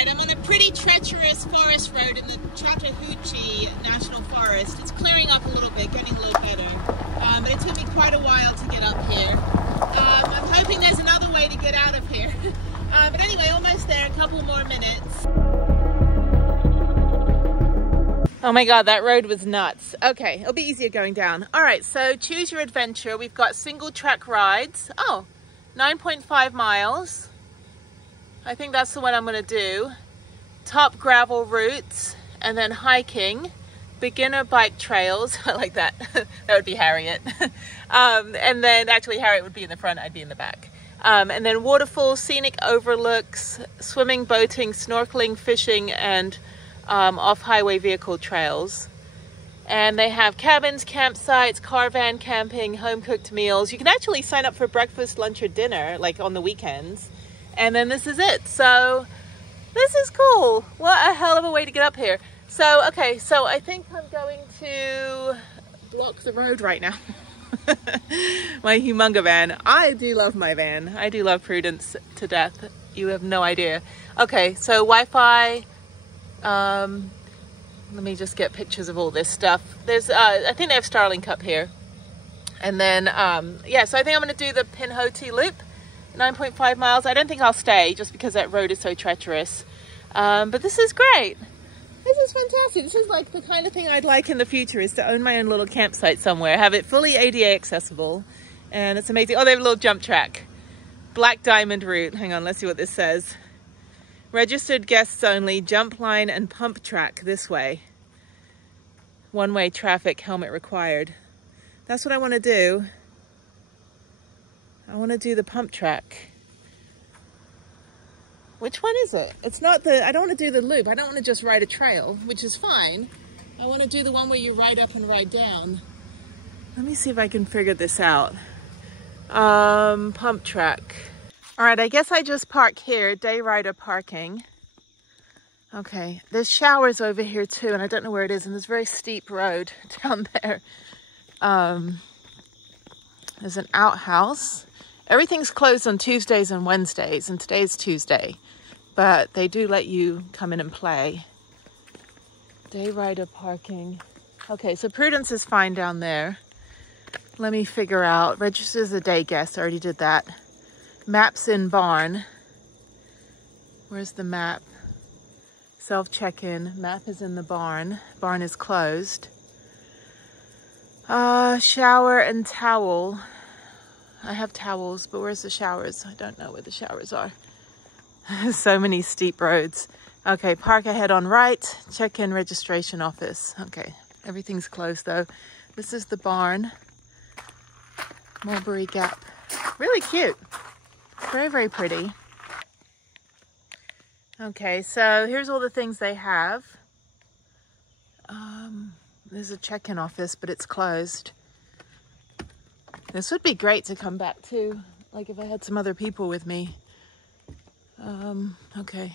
Alright, I'm on a pretty treacherous forest road in the Chattahoochee National Forest. It's clearing up a little bit, getting a little better. But it took me quite a while to get up here. I'm hoping there's another way to get out of here. But anyway, almost there, a couple more minutes. Oh my god, that road was nuts. Okay, it'll be easier going down. Alright, so choose your adventure. We've got single track rides. Oh, 9.5 miles. I think that's the one I'm going to do. Top gravel routes, and then hiking, beginner bike trails. I like that. That would be Harriet. And then actually Harriet would be in the front, I'd be in the back. And then waterfalls, scenic overlooks, swimming, boating, snorkeling, fishing, and off-highway vehicle trails. And they have cabins, campsites, caravan camping, home-cooked meals. You can actually sign up for breakfast, lunch, or dinner, like on the weekends. And then this is it. So this is cool. What a hell of a way to get up here. So, okay, so I think I'm going to block the road right now. My humunga van. I do love my van. I do love Prudence to death. You have no idea. Okay, so Wi-Fi. Let me just get pictures of all this stuff. There's, I think they have Starlink up here. And then, yeah, so I think I'm going to do the Pinhoti loop. 9.5 miles. I don't think I'll stay just because that road is so treacherous. But this is great. This is fantastic. This is like the kind of thing I'd like in the future, is to own my own little campsite somewhere, have it fully ADA accessible. And it's amazing. Oh, they have a little jump track. Black Diamond route. Hang on, let's see what this says. Registered guests only, jump line and pump track this way. One-way traffic, helmet required. That's what I want to do. I want to do the pump track. Which one is it? It's not the, I don't want to do the loop. I don't want to just ride a trail, which is fine. I want to do the one where you ride up and ride down. Let me see if I can figure this out. Pump track. All right, I guess I just park here, day rider parking. Okay, there's showers over here too, and I don't know where it is, and there's a very steep road down there. There's an outhouse. Everything's closed on Tuesdays and Wednesdays, and today's Tuesday, but they do let you come in and play. Day rider parking. Okay, so Prudence is fine down there. Let me figure out. Register as a day guest. I already did that. Maps in barn. Where's the map? Self check-in. Map is in the barn. Barn is closed. Shower and towel. I have towels, but where's the showers? I don't know where the showers are. So many steep roads. Okay, park ahead on right. Check-in registration office. Okay, everything's closed though. This is the barn. Mulberry Gap. Really cute. Very, very pretty. Okay, so here's all the things they have. There's a check-in office, but it's closed. This would be great to come back to, like if I had some other people with me. Okay.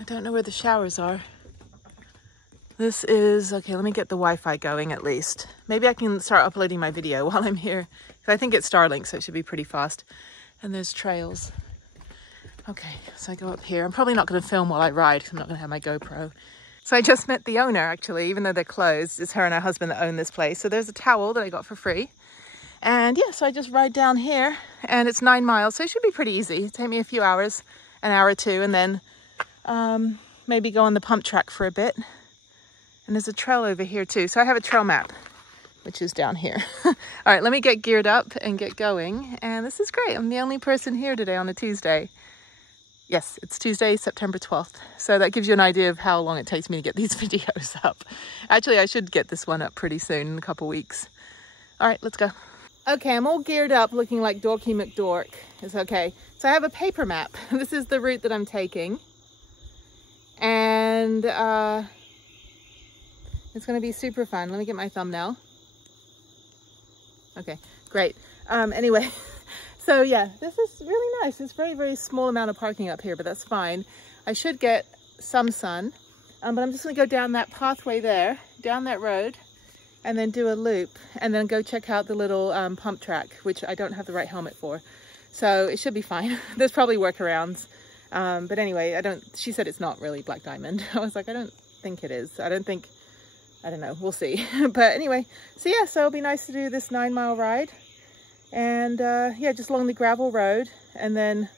I don't know where the showers are. This is, okay, let me get the Wi-Fi going at least. Maybe I can start uploading my video while I'm here. I think it's Starlink, so it should be pretty fast. And there's trails. Okay, so I go up here. I'm probably not going to film while I ride because I'm not going to have my GoPro. So I just met the owner, actually, even though they're closed. It's her and her husband that own this place. So there's a towel that I got for free. And yeah, so I just ride down here, and it's 9 miles, so it should be pretty easy. It'll take me a few hours, an hour or two, and then maybe go on the pump track for a bit. And there's a trail over here too. So I have a trail map, which is down here. All right, let me get geared up and get going. And this is great. I'm the only person here today on a Tuesday. Yes, it's Tuesday, September 12th. So that gives you an idea of how long it takes me to get these videos up. Actually, I should get this one up pretty soon, in a couple weeks. All right, let's go. Okay, I'm all geared up looking like Dorky McDork. It's okay. So I have a paper map. This is the route that I'm taking. And it's going to be super fun. Let me get my thumbnail. Okay, great. Anyway, so yeah, this is really nice. It's very, very small amount of parking up here, but that's fine. I should get some sun, but I'm just going to go down that pathway there, down that road, and then do a loop, and then go check out the little pump track, which I don't have the right helmet for. So it should be fine. There's probably workarounds. But anyway, she said it's not really black diamond. I was like, I don't think it is. I don't know, we'll see. But anyway, so yeah, so it'll be nice to do this 9-mile ride. And yeah, just along the gravel road, and then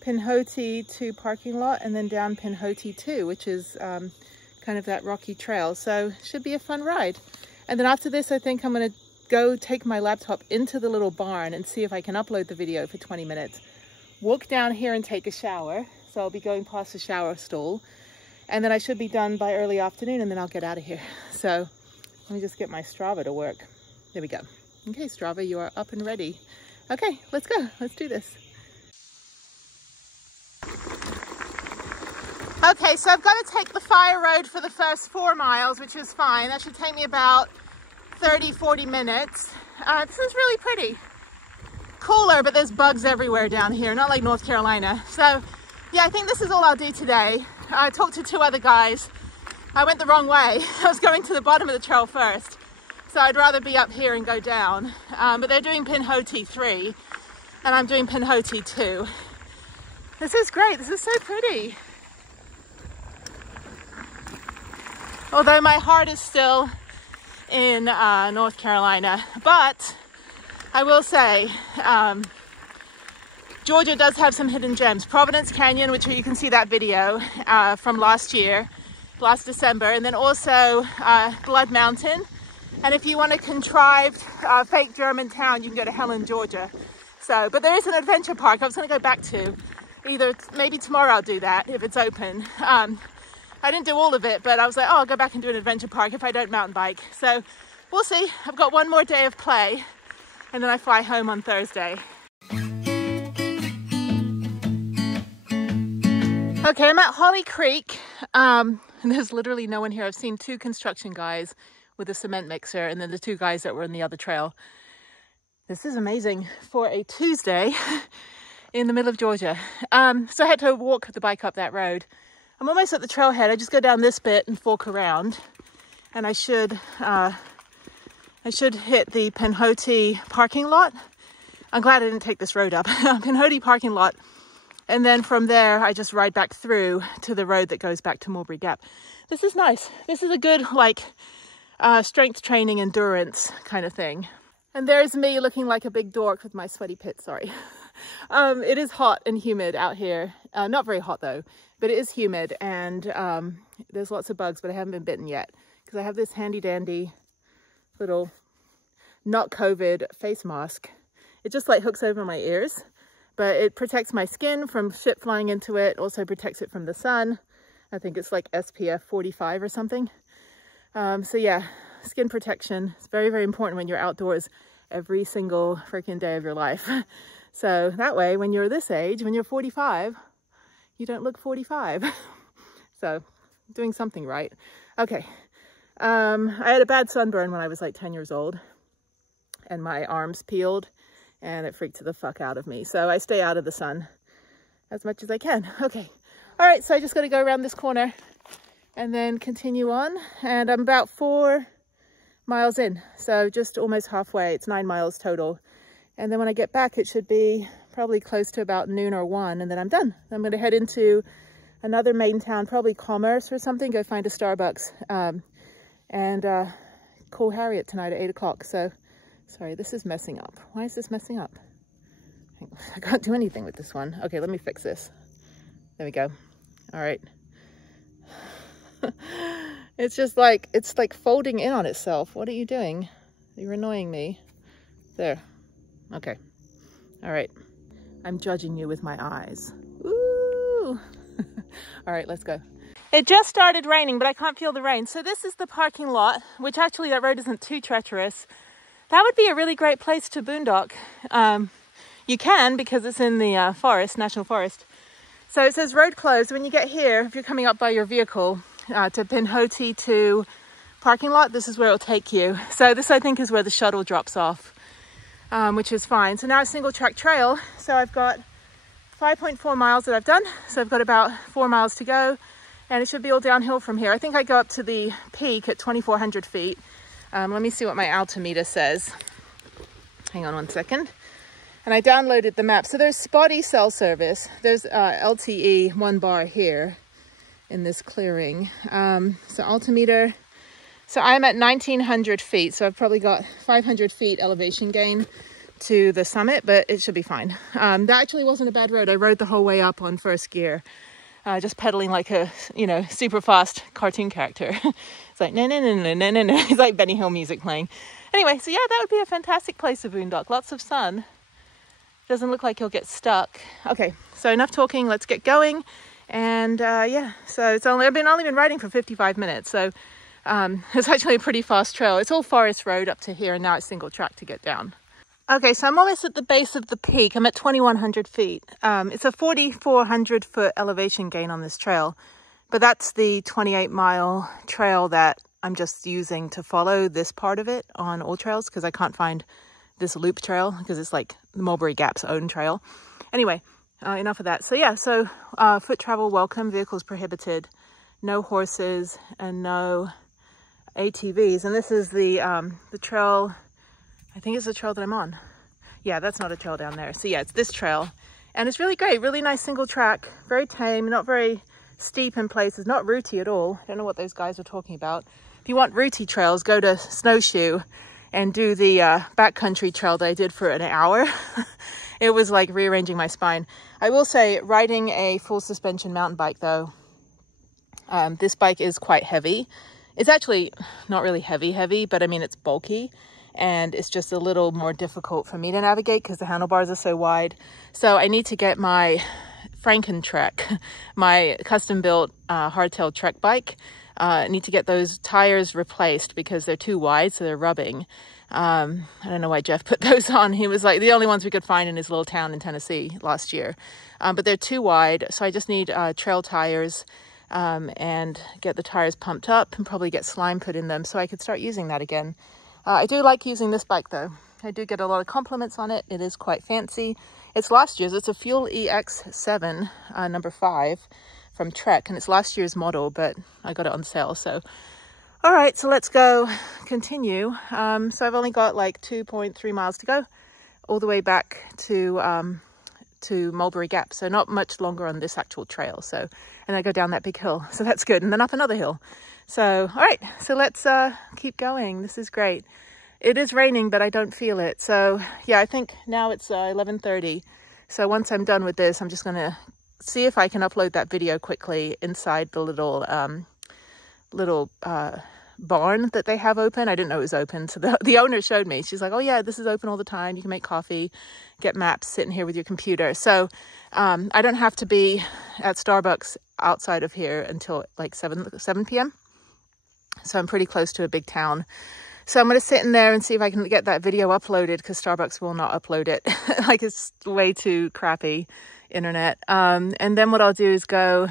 Pinhoti to parking lot, and then down Pinhoti 2, which is kind of that rocky trail. So should be a fun ride. And then after this, I think I'm going to go take my laptop into the little barn and see if I can upload the video for 20 minutes. Walk down here and take a shower. So I'll be going past the shower stall. And then I should be done by early afternoon, and then I'll get out of here. So let me just get my Strava to work. There we go. Okay, Strava, you are up and ready. Okay, let's go. Let's do this. Okay, so I've got to take the fire road for the first 4 miles, which is fine. That should take me about 30-40 minutes. This is really pretty. Cooler, but there's bugs everywhere down here, not like North Carolina. So yeah, I think this is all I'll do today. I talked to 2 other guys. I went the wrong way. I was going to the bottom of the trail first. So I'd rather be up here and go down. But they're doing Pinhoti 3 and I'm doing Pinhoti 2. This is great. This is so pretty. Although my heart is still in North Carolina. But I will say, Georgia does have some hidden gems. Providence Canyon, which you can see that video from last December, and then also Blood Mountain. And if you want a contrived fake German town, you can go to Helen, Georgia. So, but there is an adventure park I was going to go back to. Maybe tomorrow I'll do that if it's open. I didn't do all of it, but I was like, oh, I'll go back and do an adventure park if I don't mountain bike. So we'll see. I've got one more day of play, and then I fly home on Thursday. Okay, I'm at Holly Creek, and there's literally no one here. I've seen 2 construction guys with a cement mixer, and then the 2 guys that were in the other trail. This is amazing for a Tuesday in the middle of Georgia. So I had to walk the bike up that road. I'm almost at the trailhead. I just go down this bit and fork around, and I should hit the Pinhoti parking lot. I'm glad I didn't take this road up. Pinhoti parking lot. And then from there, I just ride back through to the road that goes back to Mulberry Gap. This is nice. This is a good, like, strength training, endurance kind of thing. And there's me looking like a big dork with my sweaty pits, sorry. It is hot and humid out here. Not very hot though, but it is humid, and there's lots of bugs, but I haven't been bitten yet because I have this handy dandy little not COVID face mask. It just like hooks over my ears, but it protects my skin from shit flying into it. Also protects it from the sun. I think it's like SPF 45 or something. So yeah, skin protection is very, very important when you're outdoors every single freaking day of your life. So that way, when you're this age, when you're 45, you don't look 45. So doing something right. Okay. I had a bad sunburn when I was like 10 years old, and my arms peeled, and it freaked the fuck out of me. So I stay out of the sun as much as I can. Okay. All right. So I just got to go around this corner and then continue on. And I'm about 4 miles in. So just almost halfway. It's 9 miles total. And then when I get back, it should be probably close to about noon or 1. And then I'm done. I'm going to head into another main town, probably Commerce or something, go find a Starbucks, and call Harriet tonight at 8 o'clock. So, sorry, this is messing up. Why is this messing up? I can't do anything with this one. Okay, let me fix this. There we go. All right. It's just like, it's like folding in on itself. What are you doing? You're annoying me. There. Okay. All right. I'm judging you with my eyes. Ooh. All right, let's go. It just started raining, but I can't feel the rain. So this is the parking lot, which actually that road isn't too treacherous. That would be a really great place to boondock. You can, because it's in the forest, national forest. So it says road closed. When you get here, if you're coming up by your vehicle to Pinhoti to parking lot, this is where it'll take you. So this, I think, is where the shuttle drops off, which is fine. So now it's single track trail. So I've got 5.4 miles that I've done. So I've got about 4 miles to go, and it should be all downhill from here. I think I go up to the peak at 2,400 feet. Let me see what my altimeter says. Hang on one second. And I downloaded the map. So there's spotty cell service. There's LTE 1 bar here in this clearing. So altimeter. So I'm at 1900 feet. So I've probably got 500 feet elevation gain to the summit, but it should be fine. That actually wasn't a bad road. I rode the whole way up on first gear, just pedaling like a, you know, super fast cartoon character. It's like, no, no, no, no, no, no, no. It's like Benny Hill music playing. Anyway, so yeah, that would be a fantastic place to boondock. Lots of sun. Doesn't look like you'll get stuck. Okay, so enough talking. Let's get going. And yeah, so it's only been riding for 55 minutes. So it's actually a pretty fast trail. It's all forest road up to here, and now it's single track to get down. Okay, so I'm almost at the base of the peak. I'm at 2,100 feet. It's a 4,400 foot elevation gain on this trail, but that's the 28-mile trail that I'm just using to follow this part of it on all trails because I can't find this loop trail because it's like the Mulberry Gap's own trail. Anyway, enough of that. So yeah, so foot travel welcome, vehicles prohibited, no horses and no ATVs. And this is the trail. I think it's the trail that I'm on. Yeah, that's not a trail down there. So yeah, it's this trail. And it's really great, really nice single track, very tame, not very steep in places, not rooty at all. I don't know what those guys were talking about. If you want rooty trails, go to Snowshoe and do the backcountry trail that I did for an hour. It was like rearranging my spine. I will say, riding a full suspension mountain bike though, this bike is quite heavy. It's actually not really heavy, but I mean, it's bulky. And it's just a little more difficult for me to navigate because the handlebars are so wide. So I need to get my Franken-Trek, my custom-built hardtail trek bike. I need to get those tires replaced because they're too wide, so they're rubbing. I don't know why Jeff put those on. He was like the only ones we could find in his little town in Tennessee last year. But they're too wide, so I just need trail tires and get the tires pumped up and probably get slime put in them so I could start using that again. I do like using this bike though. I do get a lot of compliments on it. It is quite fancy. It's last year's. It's a Fuel EX7 number 5 from Trek, and it's last year's model, but I got it on sale. So, all right, so let's go continue. So I've only got like 2.3 miles to go, all the way back to Mulberry Gap. So not much longer on this actual trail. So, and I go down that big hill. So that's good, and then up another hill. So, all right, so let's keep going. This is great. It is raining, but I don't feel it. So yeah, I think now it's 11:30. So once I'm done with this, I'm just gonna see if I can upload that video quickly inside the little barn that they have open. I didn't know it was open. So the owner showed me. She's like, oh yeah, this is open all the time. You can make coffee, get maps, sitting here with your computer. So I don't have to be at Starbucks outside of here until like 7 p.m. So I'm pretty close to a big town. So I'm going to sit in there and see if I can get that video uploaded because Starbucks will not upload it. Like it's way too crappy internet. And then what I'll do is go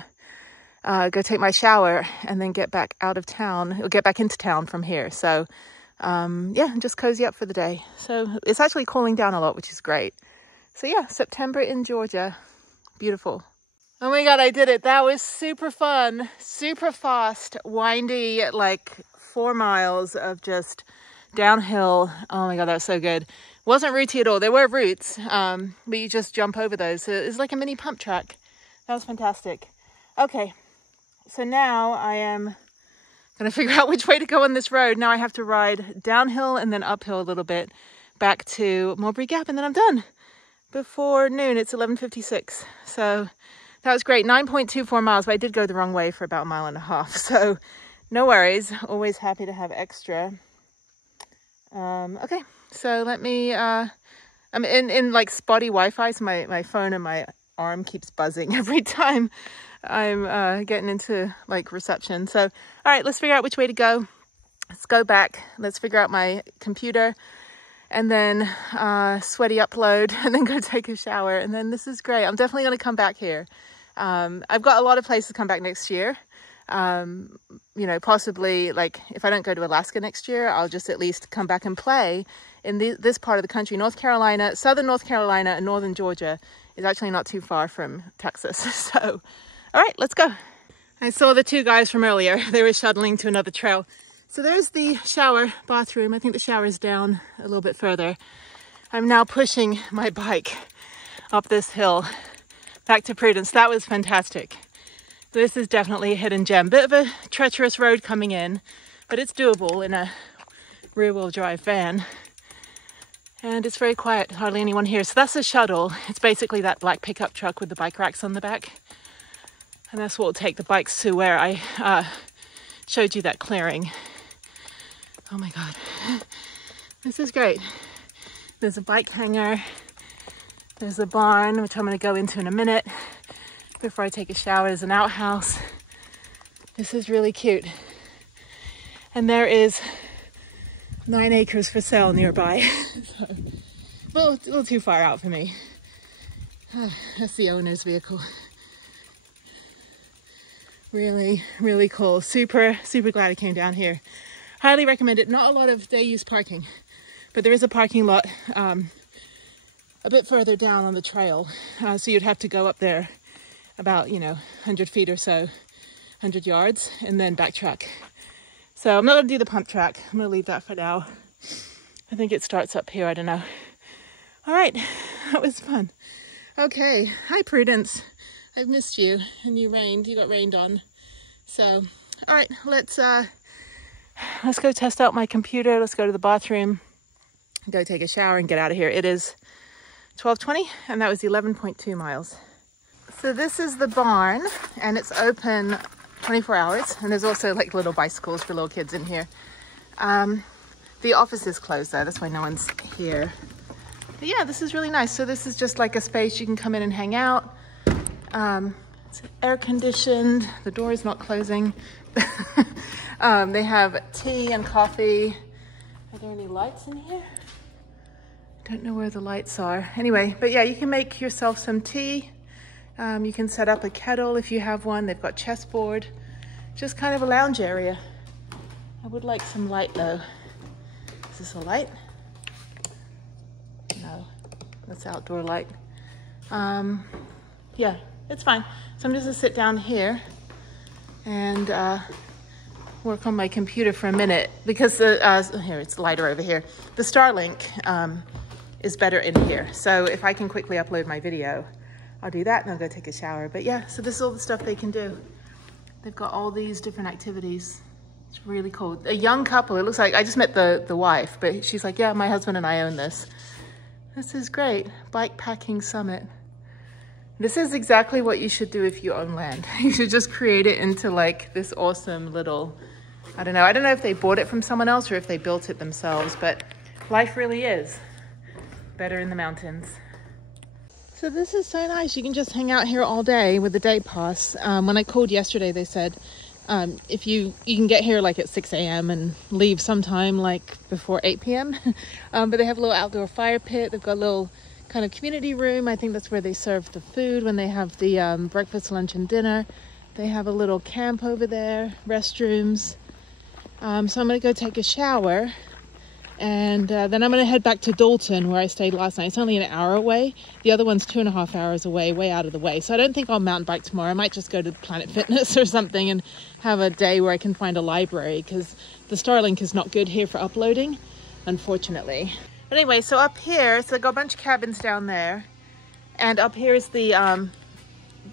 take my shower and then get back out of town, or get back into town from here. So yeah, just cozy up for the day. So it's actually cooling down a lot, which is great. So yeah, September in Georgia. Beautiful. Oh my God, I did it. That was super fun, super fast, windy, like 4 miles of just downhill. Oh my God, that was so good. Wasn't rooty at all. There were roots, but you just jump over those. So it's like a mini pump track. That was fantastic. Okay, so now I am gonna figure out which way to go on this road. Now I have to ride downhill and then uphill a little bit back to Mulberry Gap, and then I'm done. Before noon, it's 11:56. So that was great. 9.24 miles, but I did go the wrong way for about 1.5 miles. So no worries. Always happy to have extra. Okay, so let me, I'm in like spotty Wi-Fi, so my phone and my arm keeps buzzing every time I'm getting into like reception. So, all right, let's figure out which way to go. Let's go back. Let's figure out my computer and then sweaty upload and then go take a shower. And then this is great. I'm definitely going to come back here. I've got a lot of places to come back next year. You know, possibly like if I don't go to Alaska next year, I'll just at least come back and play in this part of the country. North Carolina, southern North Carolina and northern Georgia is actually not too far from Texas. So, all right, let's go. I saw the 2 guys from earlier. They were shuttling to another trail. So there's the shower bathroom. I think the shower is down a little bit further. I'm now pushing my bike up this hill back to Prudence. That was fantastic. This is definitely a hidden gem. Bit of a treacherous road coming in, but it's doable in a rear-wheel drive van. And it's very quiet, hardly anyone here. So that's a shuttle. It's basically that black pickup truck with the bike racks on the back. And that's what will take the bikes to where I showed you that clearing. Oh my God, this is great. There's a bike hanger. There's a barn, which I'm gonna go into in a minute. Before I take a shower, there's an outhouse. This is really cute. And there is 9 acres for sale nearby. So, a little too far out for me. That's the owner's vehicle. Really, really cool. Super, super glad I came down here. Highly recommend it. Not a lot of day use parking, but there is a parking lot a bit further down on the trail. So you'd have to go up there about, 100 feet or so, 100 yards, and then backtrack. So I'm not gonna do the pump track. I'm gonna leave that for now. I think it starts up here, I don't know. All right, that was fun. Okay, hi Prudence. I've missed you, and you got rained on. So, all right, let's go test out my computer. Let's go to the bathroom, go take a shower and get out of here. It is 12:20, and that was 11.2 miles. So this is the barn, and it's open 24 hours. And there's also like little bicycles for little kids in here. The office is closed though, that's why no one's here. But yeah, this is really nice. So this is just like a space you can come in and hang out. It's air conditioned. The door is not closing. They have tea and coffee. Are there any lights in here? I don't know where the lights are. Anyway, but yeah, you can make yourself some tea. You can set up a kettle if you have one. They've got chessboard. Just kind of a lounge area. I would like some light though. Is this a light? No, that's outdoor light. Yeah, it's fine. So I'm just gonna sit down here and work on my computer for a minute because here, it's lighter over here. The Starlink is better in here. So if I can quickly upload my video, I'll do that and I'll go take a shower. But yeah, so this is all the stuff they can do. They've got all these different activities. It's really cool. A young couple, it looks like, I just met the wife, but she's like, yeah, my husband and I own this. This is great. Bike packing summit. This is exactly what you should do if you own land. You should just create it into like this awesome little, I don't know if they bought it from someone else or if they built it themselves, but life really is better in the mountains. So this is so nice. You can just hang out here all day with the day pass. When I called yesterday, they said if you can get here like at 6 a.m. and leave sometime like before 8 p.m. But they have a little outdoor fire pit. They've got a little kind of community room. I think that's where they serve the food when they have the breakfast, lunch, and dinner. They have a little camp over there, restrooms. So I'm gonna go take a shower. And then I'm going to head back to Dalton where I stayed last night. It's only an hour away. The other one's 2.5 hours away, way out of the way. So I don't think I'll mountain bike tomorrow. I might just go to Planet Fitness or something and have a day where I can find a library because the Starlink is not good here for uploading, unfortunately. But anyway, so up here, so they've got a bunch of cabins down there. And up here is the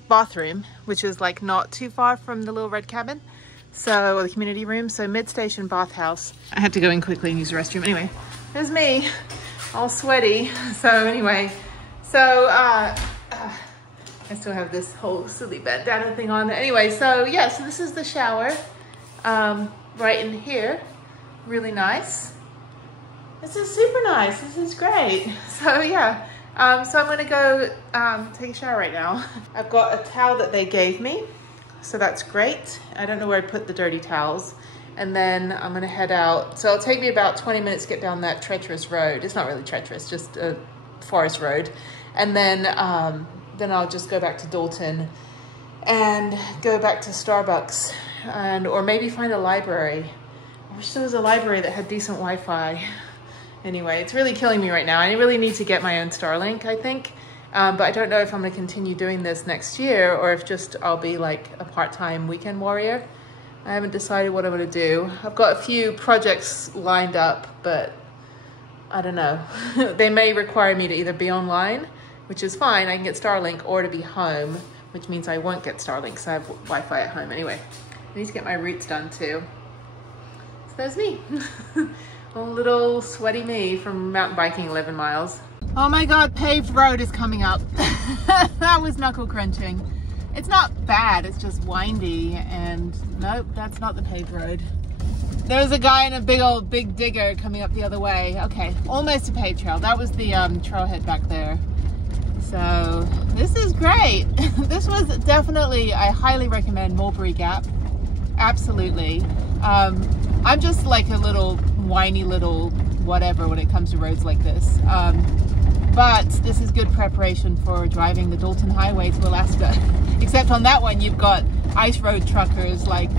bathroom, which is like not too far from the little red cabin. So, the community room, so mid-station bathhouse. I had to go in quickly and use the restroom. Anyway, there's me, all sweaty. So anyway, so I still have this whole silly bandana thing on. Anyway, so yeah, so this is the shower right in here. Really nice. This is super nice. This is great. So yeah, so I'm gonna go take a shower right now. I've got a towel that they gave me. So that's great. I don't know where I put the dirty towels. And then I'm gonna head out. So it'll take me about 20 minutes to get down that treacherous road. It's not really treacherous, just a forest road. And then I'll just go back to Dalton and go back to Starbucks or maybe find a library. I wish there was a library that had decent Wi-Fi. Anyway, it's really killing me right now. I really need to get my own Starlink, I think. But I don't know if I'm gonna continue doing this next year or if just I'll be like a part-time weekend warrior. I haven't decided what I'm gonna do. I've got a few projects lined up, but I don't know. They may require me to either be online, which is fine, I can get Starlink, or to be home, which means I won't get Starlink because I have Wi-Fi at home. Anyway, I need to get my roots done too. So there's me. A little sweaty me from mountain biking 11 miles. Oh my God, paved road is coming up. That was knuckle crunching. It's not bad, it's just windy, and nope, that's not the paved road. There's a guy in a big digger coming up the other way. Okay, almost a paved trail. That was the trailhead back there. So this is great. This was definitely, I highly recommend Mulberry Gap. Absolutely. I'm just like a little whiny little whatever when it comes to roads like this. But this is good preparation for driving the Dalton Highway to Alaska. Except on that one, you've got ice road truckers like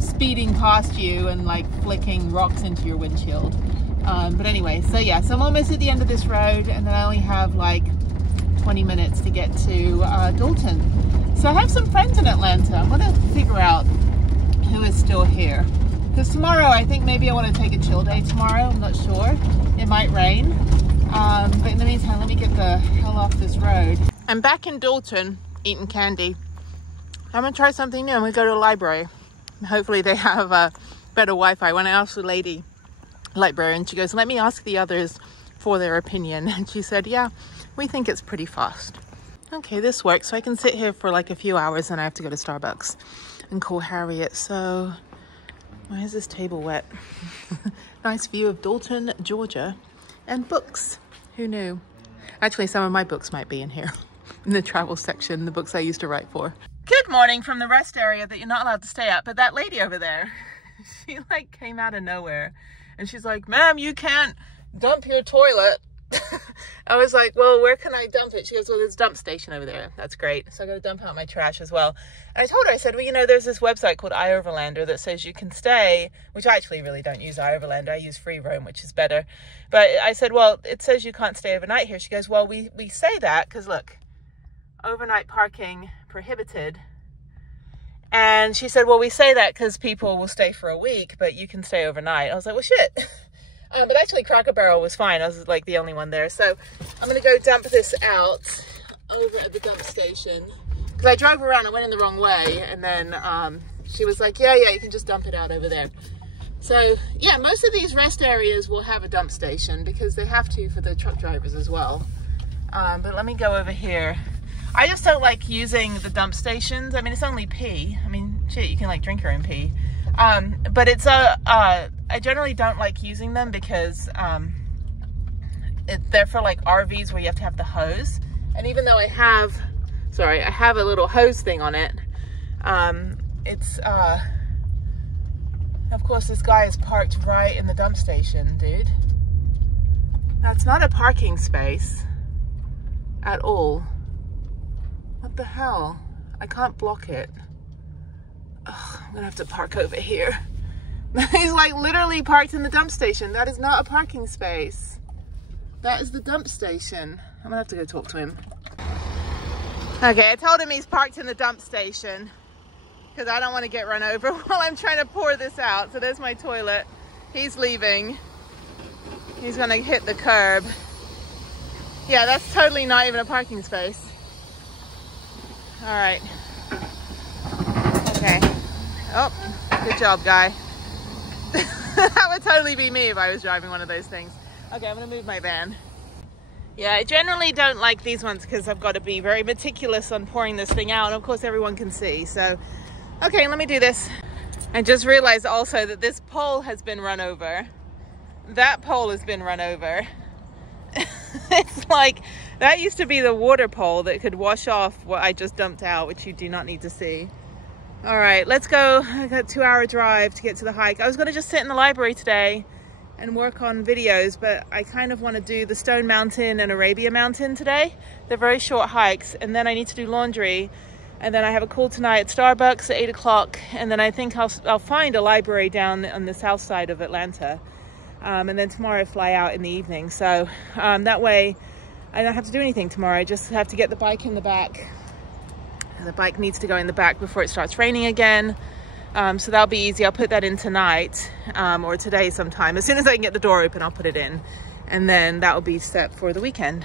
speeding past you and like flicking rocks into your windshield. But anyway, so yeah, so I'm almost at the end of this road, and then I only have like 20 minutes to get to Dalton. So I have some friends in Atlanta. I'm gonna figure out who is still here. Because tomorrow, I think maybe I want to take a chill day tomorrow. I'm not sure. It might rain. But in the meantime, let me get the hell off this road. I'm back in Dalton eating candy. I'm gonna try something new. I'm gonna go to a library. Hopefully they have better Wi-Fi. When I asked the lady librarian, she goes, let me ask the others for their opinion. And she said, yeah, we think it's pretty fast. Okay, this works. So I can sit here for like a few hours and I have to go to Starbucks and call Harriet. So why is this table wet? Nice view of Dalton, Georgia, and books. Who knew? Actually, some of my books might be in here in the travel section, the books I used to write for. Good morning from the rest area that you're not allowed to stay at, but that lady over there, she like came out of nowhere and she's like, ma'am, you can't dump your toilet. I was like, well, where can I dump it? She goes, well, there's a dump station over there. That's great. So I got to dump out my trash as well. And I told her, I said, well, you know, there's this website called iOverlander that says you can stay, which I actually really don't use iOverlander. I use Free Roam, which is better. But I said, well, it says you can't stay overnight here. She goes, well, we say that because look, overnight parking prohibited. And she said, well, we say that because people will stay for a week, but you can stay overnight. I was like, well, shit. But actually Cracker Barrel was fine. I was like the only one there. So I'm going to go dump this out over at the dump station. Because I drove around, I went in the wrong way. And then she was like, yeah, you can just dump it out over there. So yeah, most of these rest areas will have a dump station because they have to for the truck drivers as well. But let me go over here. I just don't like using the dump stations. I mean, it's only pee. I mean, shit, you can like drink your own pee. But it's I generally don't like using them because they're for like RVs where you have to have the hose. And even though I have a little hose thing on it, of course this guy is parked right in the dump station, dude. That's not a parking space at all. What the hell? I can't block it. Ugh, I'm gonna have to park over here. He's like literally parked in the dump station. That is not a parking space. That is the dump station. I'm gonna have to go talk to him. Okay, I told him he's parked in the dump station because I don't want to get run over while I'm trying to pour this out. So there's my toilet. He's leaving. He's gonna hit the curb. Yeah, that's totally not even a parking space. All right. Okay. Oh, good job, guy. That would totally be me if I was driving one of those things. Okay, I'm gonna move my van. Yeah, I generally don't like these ones because I've got to be very meticulous on pouring this thing out. And of course, everyone can see. So, okay, let me do this. I just realized also that this pole has been run over. That pole has been run over. It's like, that used to be the water pole that could wash off what I just dumped out, which you do not need to see. All right, let's go. I got a 2-hour drive to get to the hike. I was gonna just sit in the library today and work on videos, but I kind of want to do the Stone Mountain and Arabia Mountain today. They're very short hikes, and then I need to do laundry, and then I have a call tonight at Starbucks at 8 o'clock, and then I think I'll find a library down on the south side of Atlanta, and then tomorrow I fly out in the evening. So that way I don't have to do anything tomorrow. I just have to get the bike in the back. The bike needs to go in the back before it starts raining again. So that'll be easy. I'll put that in tonight or today sometime. As soon as I can get the door open, I'll put it in. and then that will be set for the weekend.